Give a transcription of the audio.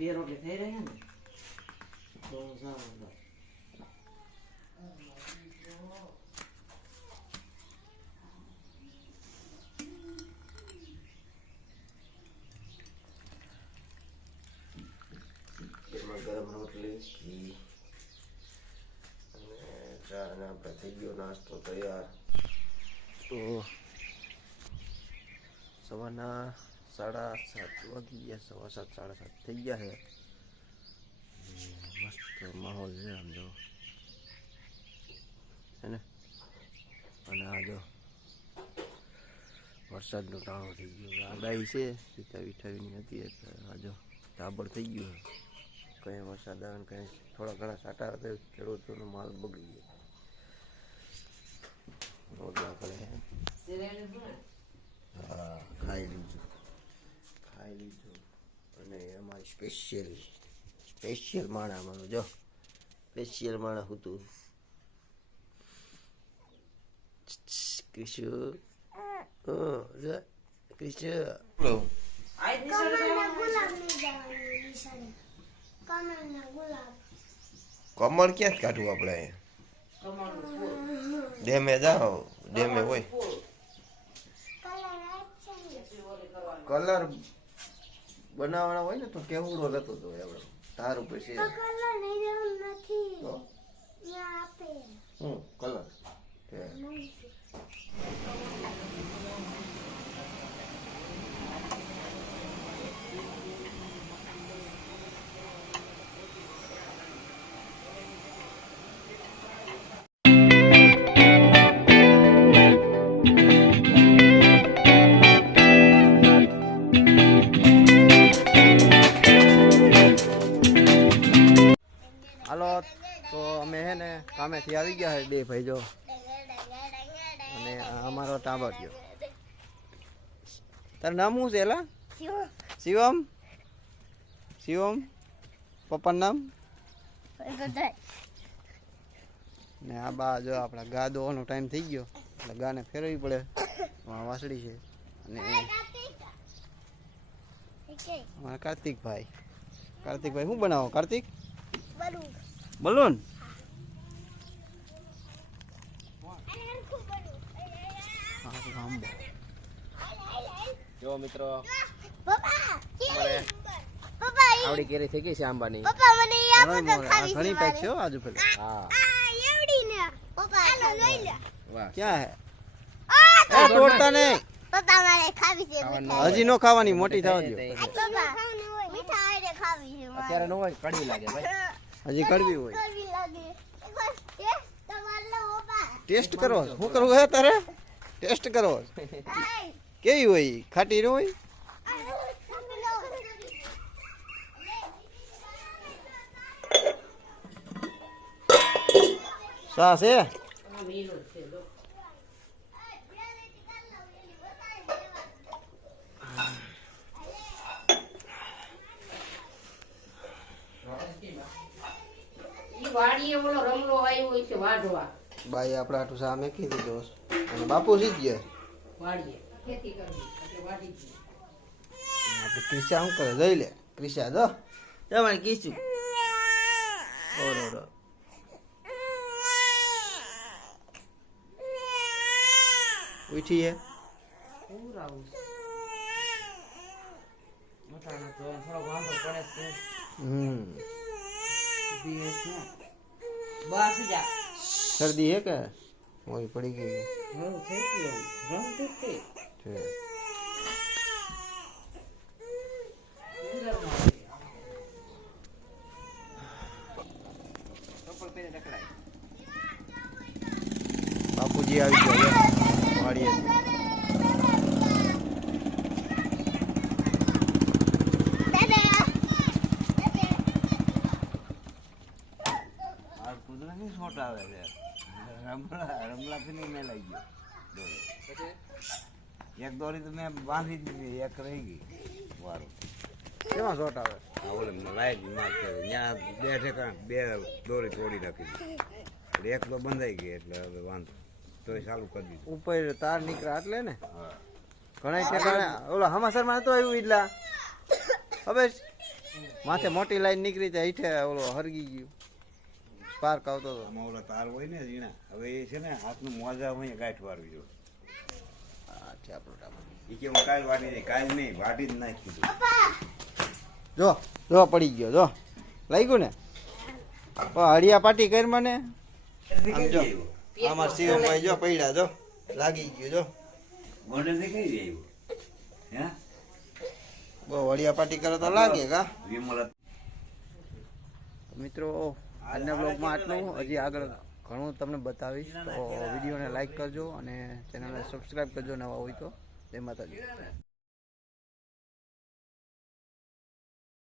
બે રોટલી થઈ રહી ને તો સારું ગરમ રોટલી ઘી અને ચા અને આપણે થઈ ગયો નાસ્તો તૈયાર. તો સવારના 7:30 વાગી ગયા, 7:15 7:30 થઈ ગયા છે. મસ્ત માહોલ છે આમ જો હે ને. અને આ જો વરસાદનું ટાણું થઈ ગયું, આગાહી છે વીઠાવીની હતી એટલે આ જો ધાબળ થઈ ગયું. કંઈ વરસાદ આવે ને કંઈ થોડા ઘણા સાટા આવે તો ખેડૂતોનો માલ બગડી ગયો. રોટલા કરે હા ખાઈ લીધું અને અમારી સ્પેશિયલ માણા અમારું જો સ્પેશિયલ માણા હતું કમળ ક્યાં કાઢવું આપણે? ડેમે જાઓ, ડેમે હોય કલર બનાવવાના હોય ને તો કેવડો લેતો હતો આપણે તાર ઉપર છે. કલર હાલો. તો અમે હે ને કામેથી આવી ગયા છે બે ભાઈ જો, અને અમારો ટાબરિયો. તારું નામ શું છે? એલા શિવમ. શિવમ પપ્પાનું નામ ને આ બા જો આપણા ગા દોવાનો ટાઈમ થઈ ગયો એટલે ગાને ફેરવવી પડે. વાસળી છે અને અમારા કાર્તિકભાઈ શું બનાવો? કાર્તિક બલૂન. જો મિત્રો આવડી કેરી થઈ ગઈ છે આંબાની. ઘણી પેક છે આજુ પેલા. હા ક્યાં હે? તોડતા નહીં હજી નો ખાવાની, મોટી થવા દો. અત્યારે નો હોય, કડવી લાગે ભાઈ. હજી કડવી હોય. ટેસ્ટ કરો. શું કરવું હે તારે? ટેસ્ટ કરો કેવી હોય? ખાટી ન હોય? સા છે બાઈ આપડે આટલું સામે કીધું દોસ્ત અને બાપુ જી ગયા આપણે ક્રિશા શું કરે જોઈ લે. ક્રિશા જો તમારે કીશું ઉઠી હે શરદી હે કે હોય પડી ગઈ? બાપુજી આવી ગયા વાડીએ. કુદરતી શોટ આવે છે. રમલા થી નહીં લાગી ગયો દોરી. એક દોરી તો મેં બાંધી દીધી, એક રહી ગઈ. વારું કેમાં શોટ આવે? લાઈટ ત્યાં બે ઠેકાણ બે દોરી તોડી નાખી દીધી, એક તો બંધાઈ ગઈ એટલે હવે વાંધો તો ચાલુ કરી દીધું. ઉપર તાર નીકળ્યા એટલે ને ઘણા ઠેકાણે ઓલા હમાસર માં તો આવ્યું એટલા હવે માથે મોટી લાઈન નીકળી જાય હેઠે ઓલો હરગી ગયું સ્પાર્ક આવતો હતો. આમાં ઓલો તાર હોય ને ઝીણા હવે એ છે ને હાથનું મોજા હોય ગાંઠ વાળવી જો હા છે આપણો ટાબર. એ કે હું કાલ વાટી નહીં કાલ નહીં વાટી જ નાખી દીધું. જો જો પડી ગયો જો લાગ્યું ને હળિયા પાટી કરી મને આમ જો આમાં શિવભાઈ જો પડ્યા જો લાગી ગયું જો ગોંડલ થી કઈ આવ્યું હે બહુ હળિયા પાટી કરે તો લાગે કા વિમલ મિત્રો. આજના બ્લોગમાં આટલું. હજી આગળ ઘણું તમને બતાવીશ તો વિડીયોને લાઈક કરજો અને ચેનલને સબસ્ક્રાઈબ કરજો નવા હોય તો. જય માતાજી.